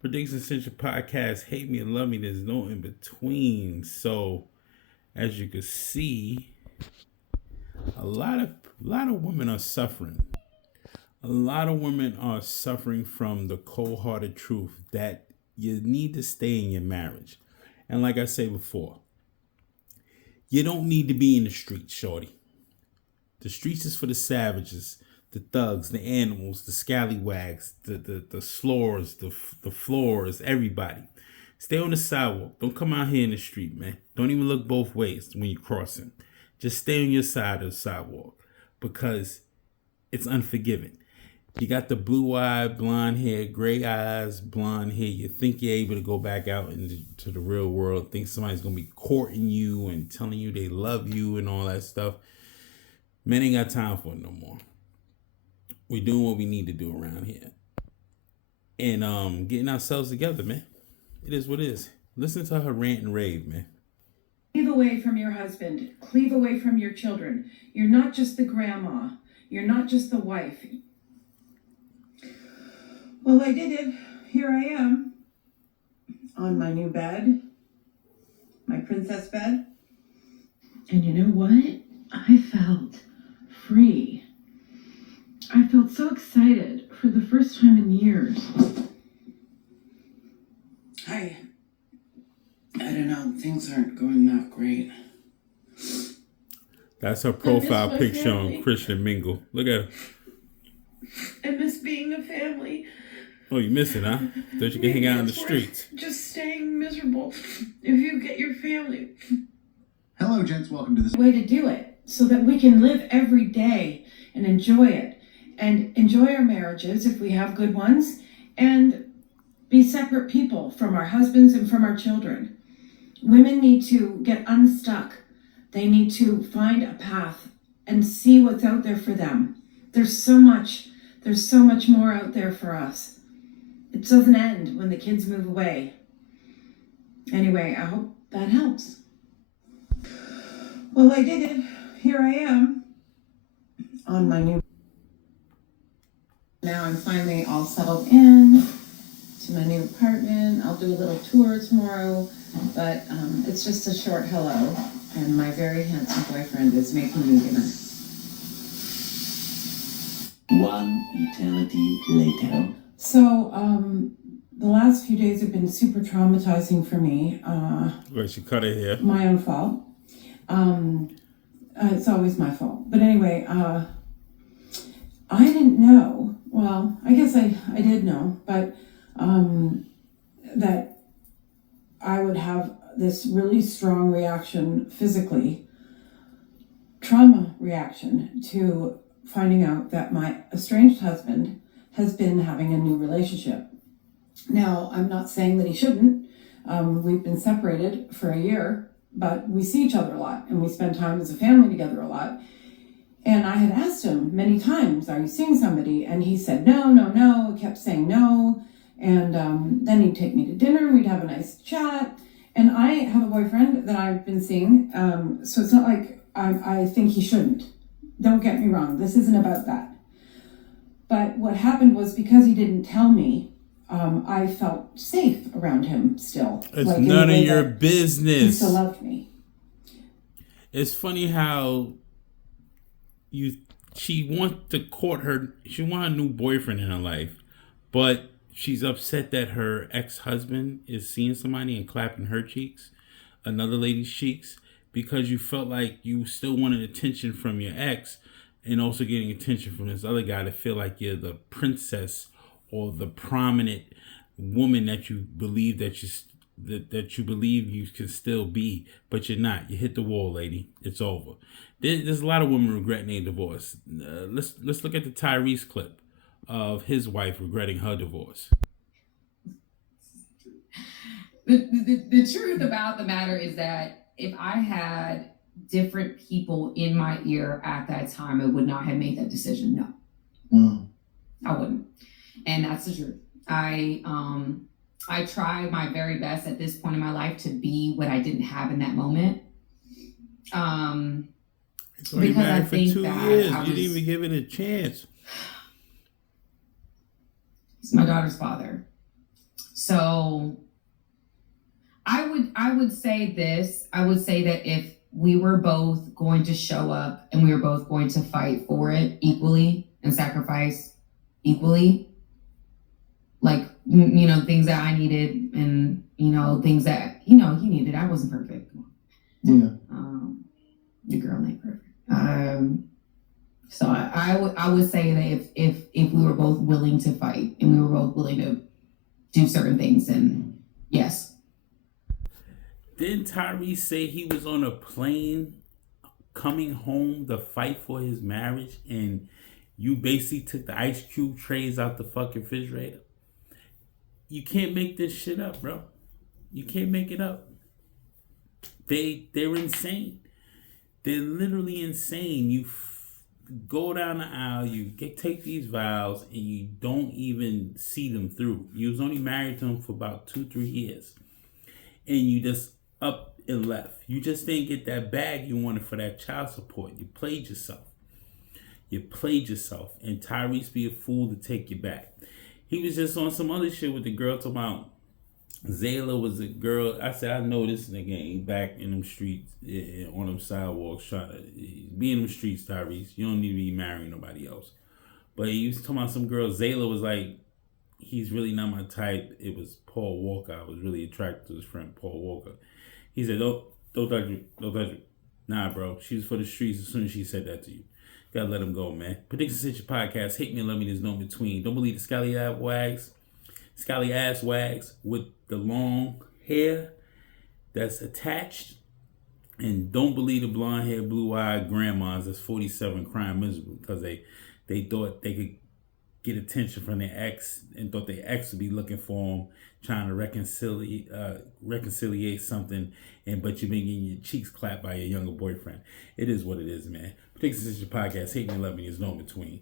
Prediction Central Podcast, hate me or love me, there's no in between. So, as you can see, a lot of women are suffering. A lot of women are suffering from the cold-hearted truth that you need to stay in your marriage. And like I said before, you don't need to be in the streets, shorty. The streets is for the savages, the thugs, the animals, the scallywags, the slores, the floors, everybody. Stay on the sidewalk. Don't come out here in the street, man. Don't even look both ways when you're crossing. Just stay on your side of the sidewalk because it's unforgiving. You got the blue-eyed, blonde hair, gray eyes, blonde hair. You think you're able to go back out into the real world, think somebody's going to be courting you and telling you they love you and all that stuff. Men ain't got time for it no more. We're doing what we need to do around here. And getting ourselves together, man. It is what it is. Listen to her rant and rave, man. Cleave away from your husband. Cleave away from your children. You're not just the grandma. You're not just the wife. Well, I did it. Here I am. On my new bed. My princess bed. And you know what? I felt free. I felt so excited for the first time in years. I don't know, things aren't going that great. That's her profile picture on Christian Mingle. Look at her. I miss being a family. Oh, you miss it, huh? Thought you could hang out in the streets. Just staying miserable if you get your family. Hello, gents. Welcome to this way to do it so that we can live every day and enjoy it and enjoy our marriages if we have good ones and be separate people from our husbands and from our children. Women need to get unstuck. They need to find a path and see what's out there for them. There's so much more out there for us. It doesn't end when the kids move away. Anyway, I hope that helps. Well, I did it. Here I am on my new. Now I'm finally all settled in to my new apartment. I'll do a little tour tomorrow, but it's just a short hello. And my very handsome boyfriend is making me dinner. One eternity later. So, the last few days have been super traumatizing for me. Wait, she cut her hair. My own fault. It's always my fault. But anyway, I didn't know. Well, I guess I did know, but that I would have this really strong reaction physically, trauma reaction to finding out that my estranged husband has been having a new relationship. Now, I'm not saying that he shouldn't. We've been separated for a year, but we see each other a lot and we spend time as a family together a lot. And I had asked him many times, are you seeing somebody? And he said, no, kept saying no. And then he'd take me to dinner, we'd have a nice chat. And I have a boyfriend that I've been seeing, so it's not like I think he shouldn't. Don't get me wrong, this isn't about that. But what happened was because he didn't tell me, I felt safe around him still. It's like none of your business. He still loved me. It's funny how she wants to court her. She wants a new boyfriend in her life, but she's upset that her ex-husband is seeing somebody and clapping her cheeks, another lady's cheeks, because you felt like you still wanted attention from your ex and also getting attention from this other guy to feel like you're the princess or the prominent woman that you believe that you believe you can still be, but you're not. You hit the wall, lady. It's over. There's a lot of women regretting their divorce. Let's look at the Tyrese clip of his wife regretting her divorce. The truth about the matter is that if I had different people in my ear at that time, I would not have made that decision. No, I wouldn't. And that's the truth. I try my very best at this point in my life to be what I didn't have in that moment. Because I think for 2 years, you didn't even give it a chance. He's my daughter's father. So I would say this. I would say that if we were both going to show up and we were both going to fight for it equally and sacrifice equally, like, you know, things that I needed and, you know, things that, you know, he needed. I wasn't perfect. Yeah. The girl ain't perfect. So I would say that if we were both willing to fight and we were both willing to do certain things, then yes. Didn't Tyrese say he was on a plane coming home to fight for his marriage, and you basically took the ice cube trays out the fucking refrigerator? You can't make this shit up, bro. You can't make it up. They're insane. They're literally insane. You go down the aisle, you take these vows, and you don't even see them through. You was only married to them for about 2-3 years, and you just up and left. You just didn't get that bag you wanted for that child support. You played yourself. And Tyrese be a fool to take you back. He was just on some other shit with the girl talking about Zayla was a girl. I said, I know this nigga ain't back in them streets, on them sidewalks trying to be in them streets, Tyrese. You don't need to be marrying nobody else. But he was talking about some girl. Zayla was like, he's really not my type. It was Paul Walker. I was really attracted to his friend Paul Walker. He said, don't touch me. Don't touch me. Nah, bro. She was for the streets as soon as she said that to you. Gotta let him go, man. Predictions Central Podcast. Hate me and love me. There's no between. Don't believe the scally ass wags with the long hair that's attached. And don't believe the blonde hair, blue eyed grandmas that's 47 crying miserable because they thought they could get attention from their ex and thought their ex would be looking for them, trying to reconciliate something, but you've been getting your cheeks clapped by your younger boyfriend. It is what it is, man. Predictions Central Podcast. Hate me, love me. There's no between.